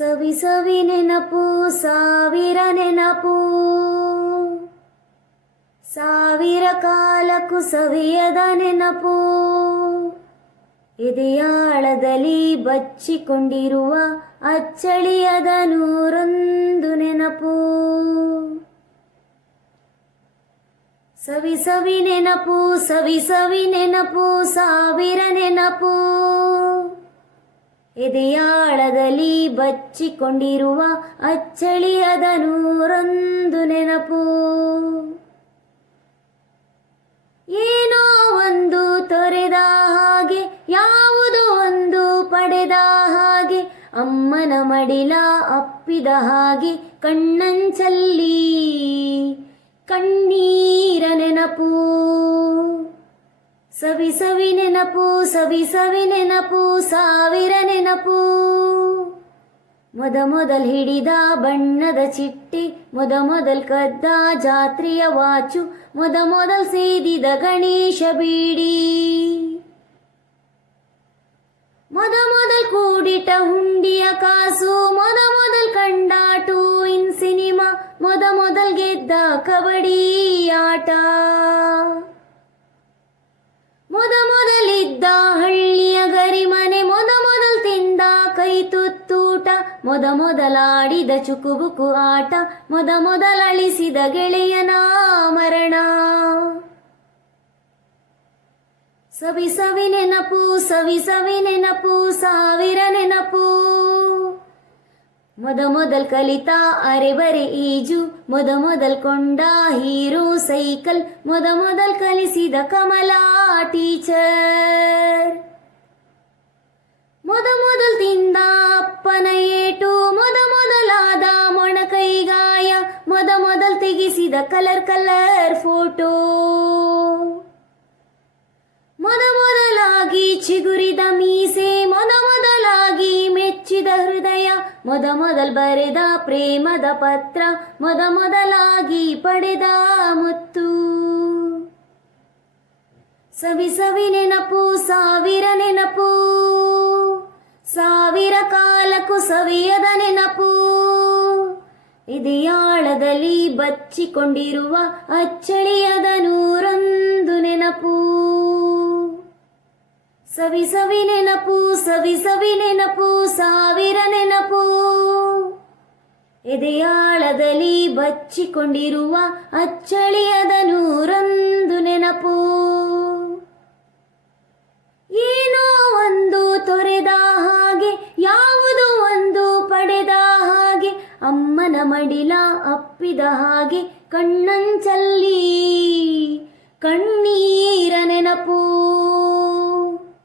ಸವಿ ಸವಿ ನೆನಪು ಸಾವಿರ ನೆನಪು, ಸಾವಿರ ಕಾಲಕ್ಕೂ ಸವಿಯದ ನೆನಪು. ಎದೆಯಾಳದಲ್ಲಿ ಬಚ್ಚಿಕೊಂಡಿರುವ ಅಚ್ಚಳಿಯದ ನೂರೊಂದು ನೆನಪು. ಸವಿ ಸವಿ ನೆನಪು, ಸವಿ ಸವಿ ನೆನಪು, ಸಾವಿರ ನೆನಪು. ಎದೆಯಾಳದಲ್ಲಿ ಬಚ್ಚಿಕೊಂಡಿರುವ ಅಚ್ಚಳಿಯದ ನೂರೊಂದು ನೆನಪು. ಏನೋ ಒಂದು ತೊರೆದ ಹಾಗೆ, ಯಾವುದೋ ಒಂದು ಪಡೆದ ಹಾಗೆ, ಅಮ್ಮನ ಮಡಿಲ ಅಪ್ಪಿದ ಹಾಗೆ, ಕಣ್ಣಂಚಲ್ಲಿ ಕಣ್ಣೀರ ನೆನಪು. ಸವಿ ಸವಿ ನೆನಪು, ಸವಿ ಸವಿ ನೆನಪು, ಸಾವಿರ ನೆನಪು. ಮೊದಲ್ ಹಿಡಿದ ಬಣ್ಣದ ಚಿಟ್ಟೆ, ಮೊದಲ್ ಕದ್ದ ಜಾತ್ರೆಯ ವಾಚು, ಮೊದಲ್ ಸೇದಿದ ಗಣೇಶ ಬೀಡಿ, ಮೊದಲ್ ಕೂಡಿಟ ಹುಂಡಿಯ ಕಾಸು, ಮೊದಲ್ ಕಂಡ ಟೂ ಇನ್ ಸಿನಿಮಾ, ಮೊದಲ್ ಗೆದ್ದ ಕಬಡ್ಡಿ ಆಟ, ಮೊದಲಿದ್ದ ಹಳ್ಳಿಯ ಗರಿಮನೆ, ಮೊದಲ್ ತಿಂದ ಕೈ ತುತ್ತೂಟ, ಮೊದಲಾಡಿದ ಚುಕುಬುಕು ಆಟ, ಮೊದಲಳಿಸಿದ ಗೆಳೆಯನ ಮರಣ. ಸವಿ ಸವಿ ನೆನಪು, ಸವಿ ಸವಿ ನೆನಪು, ಸಾವಿರ ನೆನಪು. ಮೊದಲ್ ಕಲಿತ ಅರೆಬರೆ ಈಜು, ಮೊದಲ್ ಕೊಂಡ ಹೀರೋ ಸೈಕಲ್, ಮೊದಲ್ ಕಲಿಸಿದ ಕಮಲಾ ಟೀಚರ್, ಮೊದಲ್ ತಿಂದ ಅಪ್ಪನ ಏಟು, ಮೊದಲಾದ ಮೊಣಕೈಗಾಯ, ಮೊದಲ್ ತೆಗೆಸಿದ ಕಲರ್ ಫೋಟೋ, ಮೊದಲಾಗಿ ಚಿಗುರಿದ ಮೀಸೆ, ಮೊದಲಾಗಿ ಮೆಚ್ಚಿದ ಹೃದಯ, ಮೊದಲ್ ಬರೆದ ಪ್ರೇಮದ ಪತ್ರ, ಮೊದಲಾಗಿ ಪಡೆದ ಮುತ್ತು. ಸವಿ ಸವಿ ನೆನಪು, ಸಾವಿರ ನೆನಪು, ಸಾವಿರ ಕಾಲಕ್ಕೂ ಸವಿಯದ ನೆನಪು. ಎದೆಯಾಳದಲ್ಲಿ ಬಚ್ಚಿಕೊಂಡಿರುವ ಅಚ್ಚಳಿಯದ ನೂರೊಂದು ನೆನಪು. ಸವಿ ಸವಿ ನೆನಪು, ಸವಿ ಸವಿ ನೆನಪು, ಸಾವಿರ ನೆನಪು. ಎದೆಯಾಳದಲ್ಲಿ ಬಚ್ಚಿಕೊಂಡಿರುವ ಅಚ್ಚಳಿಯದ ನೂರೊಂದು ನೆನಪು. ಏನೋ ಒಂದು ತೊರೆದ ಹಾಗೆ, ಯಾವುದೋ ಒಂದು ಪಡೆದ ಹಾಗೆ, ಅಮ್ಮನ ಮಡಿಲ ಅಪ್ಪಿದ ಹಾಗೆ, ಕಣ್ಣಂಚಲ್ಲಿ ಕಣ್ಣೀರ ನೆನಪು.